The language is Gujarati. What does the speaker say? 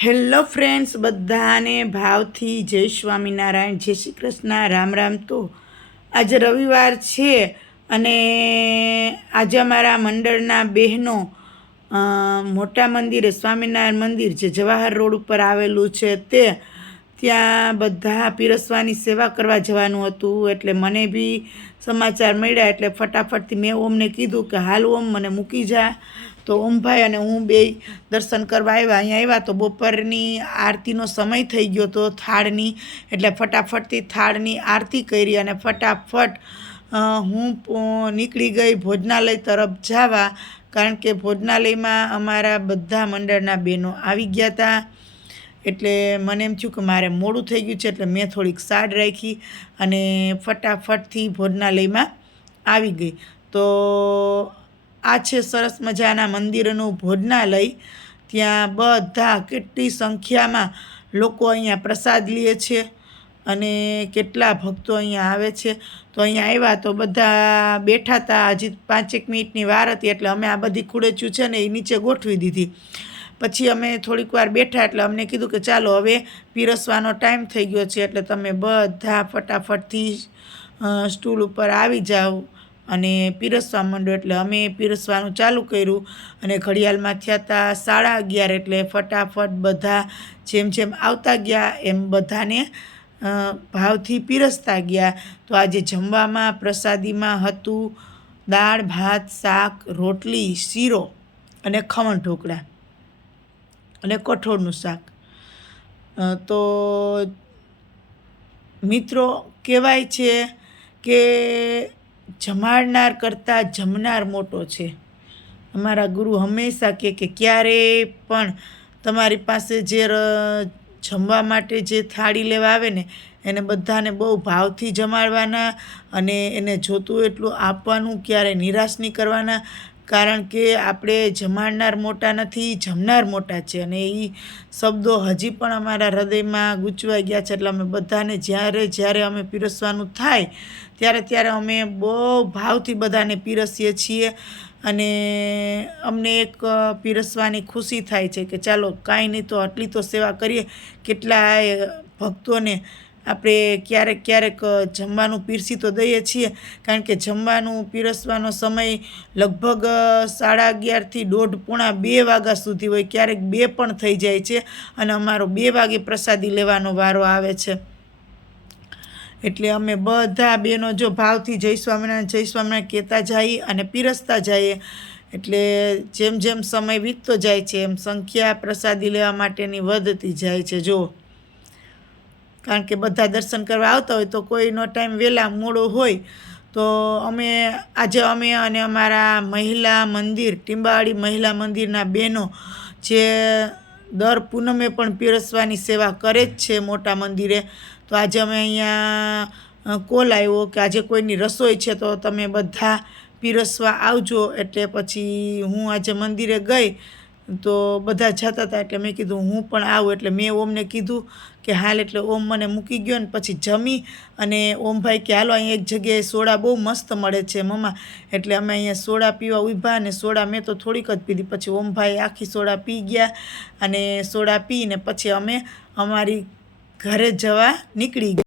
હેલો ફ્રેન્ડ્સ, બધાને ભાવથી જય સ્વામિનારાયણ, જય શ્રી કૃષ્ણ, રામ રામ. તો આજે રવિવાર છે અને આજે અમારા મંડળના બહેનો મોટા મંદિરે, સ્વામિનારાયણ મંદિર જે જવાહર રોડ ઉપર આવેલું છે ત્યાં બધા પીરસવાની સેવા કરવા જવાનું હતું. એટલે મને બી સમાચાર મળ્યા એટલે ફટાફટથી મેં ઓમને કીધું કે હાલ ઓમ મને મૂકી જા. તો ઓમભાઈ અને હું બે દર્શન કરવા આવ્યા. અહીંયા આવ્યા તો બપોરની આરતીનો સમય થઈ ગયો તો થાળની, એટલે ફટાફટથી થાળની આરતી કરી અને ફટાફટ હું નીકળી ગઈ ભોજનાલય તરફ જવા. કારણ કે ભોજનાલયમાં અમારા બધા મંડળના બહેનો આવી ગયા હતા. એટલે મને એમ થયું કે મારે મોડું થઈ ગયું છે, એટલે મેં થોડીક સાડ રાખી અને ફટાફટથી ભોજનાલયમાં આવી ગઈ. તો આ છે સરસ મજાના મંદિરનું ભોજનાલય. ત્યાં બધા કેટલી સંખ્યામાં લોકો અહીંયા પ્રસાદ લે છે અને કેટલા ભક્તો અહીંયા આવે છે. તો અહીંયા આવ્યા તો બધા બેઠા હતા. હજી 5 મિનિટની વાર હતી એટલે અમે આ બધી ખુડેચું છે ને એ નીચે ગોઠવી દીધી. પછી અમે થોડીક વાર બેઠા એટલે અમને કીધું કે ચાલો હવે પીરસવાનો ટાઈમ થઈ ગયો છે, એટલે તમે બધા ફટાફટથી સ્ટૂલ ઉપર આવી જાઓ અને પીરસવા માંડો. એટલે અમે પીરસવાનું ચાલુ કર્યું અને ઘડિયાળમાં થયા હતા 11:30. એટલે ફટાફટ બધા જેમ જેમ આવતા ગયા એમ બધાને ભાવથી પીરસતા ગયા. તો આજે જમવામાં પ્રસાદીમાં હતું દાળ ભાત શાક રોટલી શીરો અને ખમણ ઢોકળા અને કઠોળનું શાક. તો મિત્રો, કહેવાય છે કે જમાડનાર કરતાં જમનાર મોટો છે. અમારા ગુરુ હંમેશા કહે કે ક્યારેય પણ તમારી પાસે જે જમવા માટે જે થાળી લેવા આવે ને એને બધાને બહુ ભાવથી જમાડવાના અને એને જોતું એટલું આપવાનું, ક્યારેય નિરાશ નહીં કરવાના. કારણ કે આપણે જમાડનાર મોટા નથી, જમનાર મોટા છે. અને એ શબ્દો હજી પણ અમારા હૃદયમાં ગૂંચવાઈ ગયા છે. એટલે અમે બધાને જ્યારે અમે પીરસવાનું થાય ત્યારે અમે બહુ ભાવથી બધાને પીરસીએ છીએ. અને અમને એક પીરસવાની ખુશી થાય છે કે ચાલો કાંઈ નહીં તો આટલી તો સેવા કરીએ. કેટલાય ભક્તોને આપણે ક્યારેક જમવાનું પીરસી તો દઈએ છીએ. કારણ કે જમવાનું પીરસવાનો સમય લગભગ 11:30થી 1:30-2 વાગ્યા સુધી હોય, ક્યારેક 2 પણ થઈ જાય છે અને અમારો 2 વાગે પ્રસાદી લેવાનો વારો આવે છે. એટલે અમે બધા બહેનો જો ભાવથી જય સ્વામિનારાયણ કહેતા જઈએ અને પીરસતા જઈએ. એટલે જેમ જેમ સમય વીતતો જાય છે એમ સંખ્યા પ્રસાદી લેવા માટેની વધતી જાય છે. જો કારણ કે બધા દર્શન કરવા આવતા હોય તો કોઈનો ટાઈમ વહેલા મોડો હોય. તો આજે અમે અને અમારા મહિલા મંદિર, ટીંબાવાડી મહિલા મંદિરના બહેનો જે દર પૂનમે પણ પીરસવાની સેવા કરે જ છે મોટા મંદિરે. તો આજે અમે અહીંયા કોલ આવ્યો કે આજે કોઈની રસોઈ છે તો તમે બધા પીરસવા આવજો. એટલે પછી હું આજે મંદિરે ગઈ તો બધા જતા હતા એટલે મેં કીધું હું પણ આવું. એટલે મેં ઓમને કીધું કે હાલ. એટલે ઓમ મને મૂકી ગયો ને પછી જમી અને ઓમભાઈ કે હાલો અહીંયા એક જગ્યાએ સોડા બહુ મસ્ત મળે છે મમ્મા. એટલે અમે અહીંયા સોડા પીવા ઊભા અને સોડા મેં તો થોડીક જ પીધી. પછી ઓમભાઈ આખી સોડા પી ગયા અને સોડા પીને પછી અમે અમારી ઘરે જવા નીકળી ગયા.